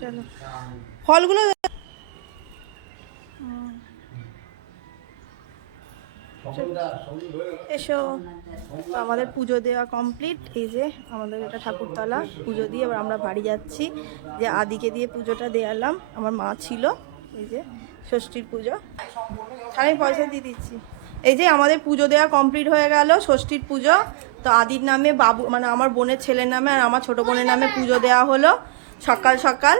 চলো। ফলগুলো এসো। আমাদের পুজো দেওয়া কমপ্লিট এই যে আমাদের এটা ঠাকুরতলা পুজো দিয়ে এবার আমরা বাড়ি যাচ্ছি। যে আদিকে দিয়ে পুজোটা দেয়ালাম আমার মা ছিল। এই যে ষষ্ঠীর পুজো। আমি পয়সা দিয়ে দিচ্ছি। এই যে আমাদের পুজো দেওয়া কমপ্লিট হয়ে গেল ষষ্ঠীর পুজো। তো আদির নামে বাবু মানে আমার বোনের ছেলের নামে আর আমার ছোট বোনের নামে পুজো দেওয়া হলো সকাল সকাল।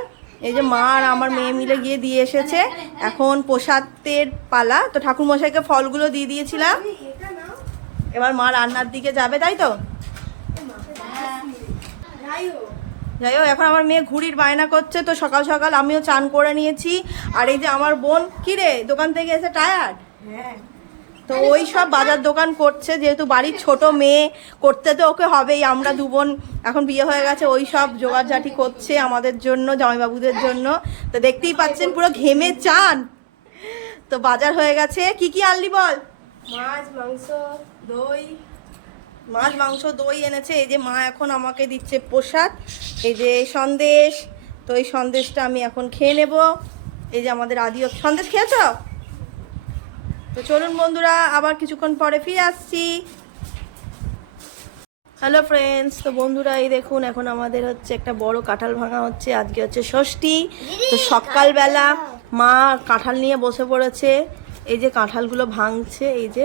এই যে মা আর আমার মেয়ে মিলে গিয়ে দিয়ে এসেছে। এখন প্রসাদের পালা। তো ঠাকুরমশাইকে ফলগুলো দিয়ে দিয়েছিলাম। এবার মা রান্নার দিকে যাবে, তাই তো? যাই হোক, এখন আমার মেয়ে ঘুড়ির বায়না করছে। তো সকাল সকাল আমিও চান করে নিয়েছি। আর এই যে আমার বোন কি রে দোকান থেকে এসে টায়ার্ড তো ওই সব বাজার দোকান করছে যেহেতু বাড়ির ছোট মেয়ে করতে তো ওকে হবেই আমরা দু বোন এখন বিয়ে হয়ে গেছে ওই সব জোগাড়জাটি করছে আমাদের জন্য জামাইবাবুদের জন্য। তো দেখতেই পাচ্ছেন পুরো ঘেমে চান। তো বাজার হয়ে গেছে কি কি আনলি বল? মাছ মাংস দই। মাছ মাংস দই এনেছে এই যে মা এখন আমাকে দিচ্ছে প্রসাদ এই যে সন্দেশ। তো এই সন্দেশটা আমি এখন খেয়ে নেব। এই যে আমাদের আদিও সন্দেশ খেয়েছ? তো চলুন বন্ধুরা আবার কিছুক্ষণ পরে ফিরে আসছি। হ্যালো ফ্রেন্ডস তো বন্ধুরা এই দেখুন এখন আমাদের হচ্ছে একটা বড় কাঁঠাল ভাঙা হচ্ছে। আজকে হচ্ছে ষষ্ঠী। তো সকালবেলা মা কাঁঠাল নিয়ে বসে পড়েছে। এই যে কাঁঠালগুলো ভাঙছে এই যে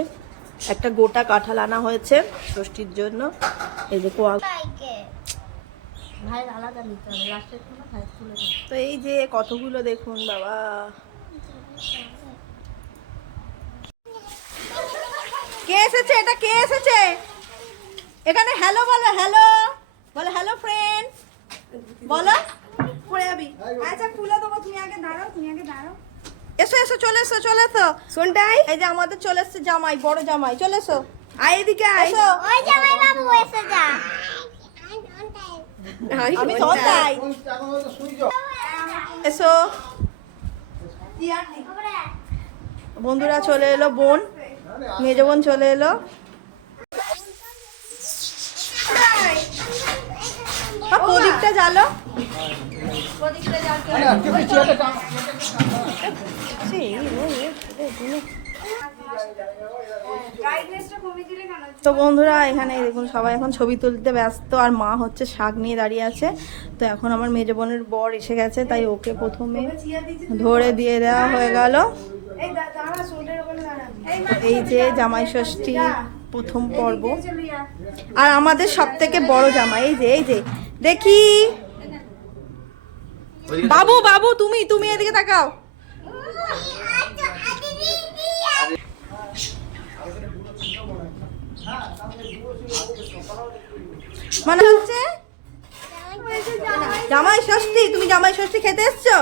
একটা গোটা কাঁঠাল আনা হয়েছে ষষ্ঠীর জন্য। এই যে কোয়া তো এই যে কতগুলো দেখুন বাবা। কে এসেছে? এটা কে এসেছে? এখানে হ্যালো বলো হ্যালো বলো হ্যালো ফ্রেন্ড বলো। পড়ে যাবি। আচ্ছা খুলে দেবো। তুমি আগে দাঁড়াও তুমি আগে দাঁড়াও। এসো এসো চলে এসো চলে এসো। শোনটাই এই যে আমাদের চলে এসছে জামাই বড় জামাই। চলে এসো। আয় এদিকে আয়। এসো। ওই জামাই বাবু এসে যা। আমি সন্তাই এসো। বন্ধুরা চলে এলো বোন। মেজ বোন চলে এলো। আর প্রদীপটা কেন তো বন্ধুরা, এখানে দেখুন, সবাই এখন ছবি তুলতে ব্যস্ত, আর মা হচ্ছে শাক নিয়ে দাঁড়িয়ে আছে। তো এখন আমার মেজ বোনের বর এসে গেছে, তাই ওকে প্রথমে ধরে দিয়ে দেওয়া হয়ে গেল। এই যে জামাই ষষ্ঠী প্রথম পর্ব। আর আমাদের সব থেকে বড় জামাই, এই যে এই যে, দেখি। বাবু বাবু, তুমি তুমি এদিকে তাকাও। মানে হচ্ছে, জামাই ষষ্ঠী, তুমি জামাই ষষ্ঠী খেতে এসছো?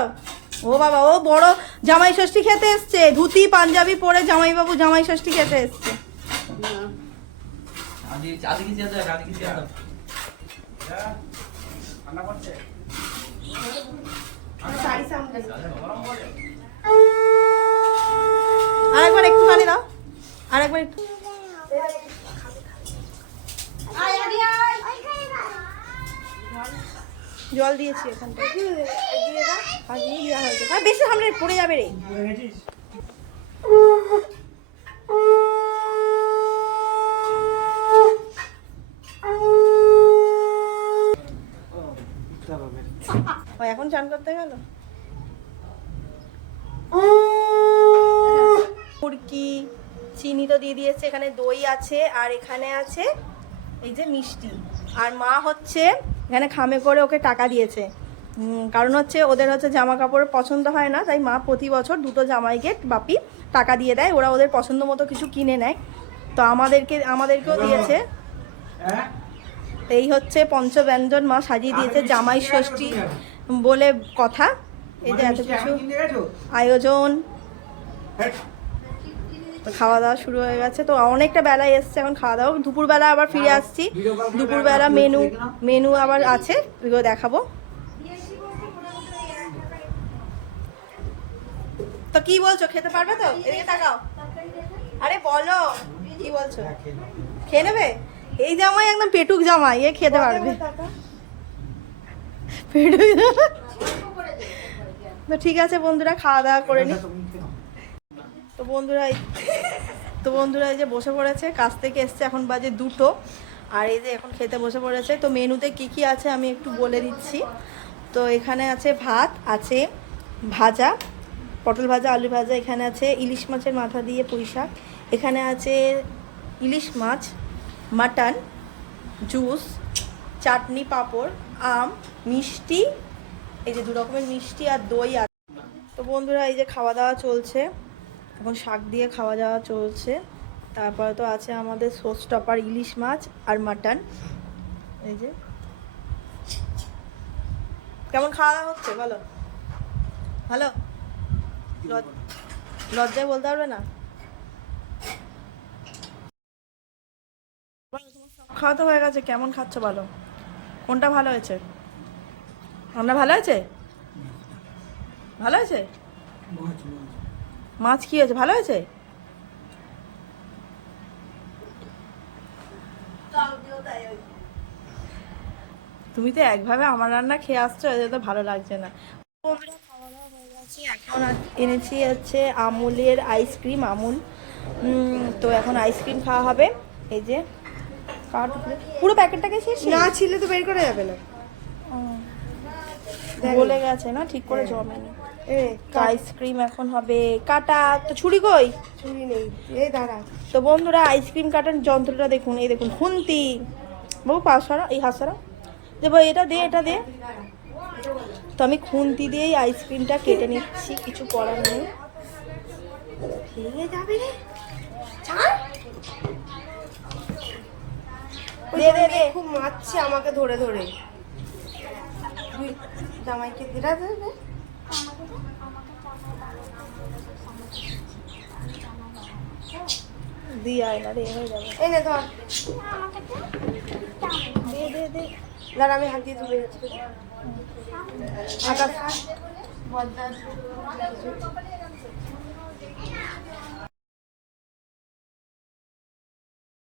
ও বাবা ও বড় জামাই ষষ্ঠী খেতে এসছে। ধুতি পাঞ্জাবি পরে জামাইবাবু জামাই ষষ্ঠী খেতে এসছে। আদি কি চেয়ে দাও আরেকবার আরেকবার একটু। জল দিয়েছি এখানটা আর বেশি সামনে পড়ে যাবে রে এখন চান করতে গেল? মুরকি, চিনি তো দিয়ে দিয়েছে, এখানে দই আছে, আর এখানে আছে এই যে মিষ্টি। আর মা হচ্ছে, এখানে খামে করে ওকে টাকা দিয়েছে। কারণ হচ্ছে ওদের হচ্ছে জামা কাপড় পছন্দ হয় না, তাই মা প্রতি বছর দুটো জামাইকে বাপি টাকা দিয়ে দেয়, ওরা ওদের পছন্দ মতো কিছু কিনে নেয়। তো আমাদেরকে, আমাদেরকেও দিয়েছে। এই হচ্ছে পঞ্চব্যঞ্জন মা সাজিয়ে দিয়েছে জামাই ষষ্ঠী বলে কথা। এই যে এত কিছু আয়োজন। খাওয়া দাওয়া শুরু হয়ে গেছে। তো অনেকটা বেলায় এসছে এখন খাওয়া দাওয়া। দুপুরবেলা আবার ফিরে আসছি। দুপুরবেলা মেনু মেনু আবার আছে দেখাবো। তো কি বলছো খেতে পারবে তো? এদিকে তাকাও। আরে বলো কি বলছো? খেয়ে নেবে? এই জামাই একদম পেটুক জামাই এ খেতে পারবে। পেট যাবে। তো ঠিক আছে বন্ধুরা খাওয়া দাওয়া করে নি। তো বন্ধুরা এই- তো বন্ধুরা এই যে বসে পড়েছে কাজ থেকে এসছে এখন বাজে দুটো। আর এই যে এখন খেতে বসে পড়েছে তো মেনুতে কি কি আছে আমি একটু বলে দিচ্ছি। তো এখানে আছে ভাত আছে ভাজা পটল ভাজা, আলু ভাজা, এখানে আছে ইলিশ মাছের মাথা দিয়ে পুঁই শাক এখানে আছে ইলিশ মাছ, মাটন, জুস, চাটনি, পাঁপড়, আম, মিষ্টি, এই যে দু রকমের মিষ্টি আর দই আছে তো বন্ধুরা এই যে খাওয়া দাওয়া চলছে। এখন শাক দিয়ে খাওয়া দাওয়া চলছে। তারপরে তো আছে আমাদের সোস টপার ইলিশ মাছ আর মাটন। এই যে। কেমন খাওয়া দাওয়া হচ্ছে বলো? লজ- লজ্জায় বলতে পারবে না? খাওয়া তো হয়ে গেছে, কেমন খাচ্ছ বলো? কোনটা ভালো হয়েছে? রান্না ভালো ভালো মাছ কি ভালো হয়েছে? তুমি তো একভাবে আমার রান্না খেয়ে আসছো তো ভালো লাগছে না। এনেছি হচ্ছে আমুলের আইসক্রিম আমুল। তো এখন আইসক্রিম খাওয়া হবে। এই যে কাট পুরো প্যাকেটটাকে শেষ না ছিলে তো বের করা যাবে না। বলে গেছে না? ঠিক করে জমেনি। এ আইসক্রিম এখন হবে কাটা। তো ছুরি কই? চুরি নেই। এই দাঁড়া। তো বন্ধুরা আইসক্রিম কাটার যন্ত্রটা দেখুন। এই দেখুন খুন্তি। বাবু পাশ সরা এই হাত সরা। দেবো এটা দে এটা দে। তো আমি খুন্তি দিয়েই আইসক্রিমটা কেটে নিচ্ছি কিছু করার নেই। ভেঙে যাবে রে। দে দে দে। খুব মারছে আমাকে ধরে ধরে। তুই জামাইকে দিরা আয় না রে হয়ে যাবে। এই নে ধর। দে দে দে। দাঁড়া আমি হাত দিয়ে তুলে যাচ্ছি বদ্দা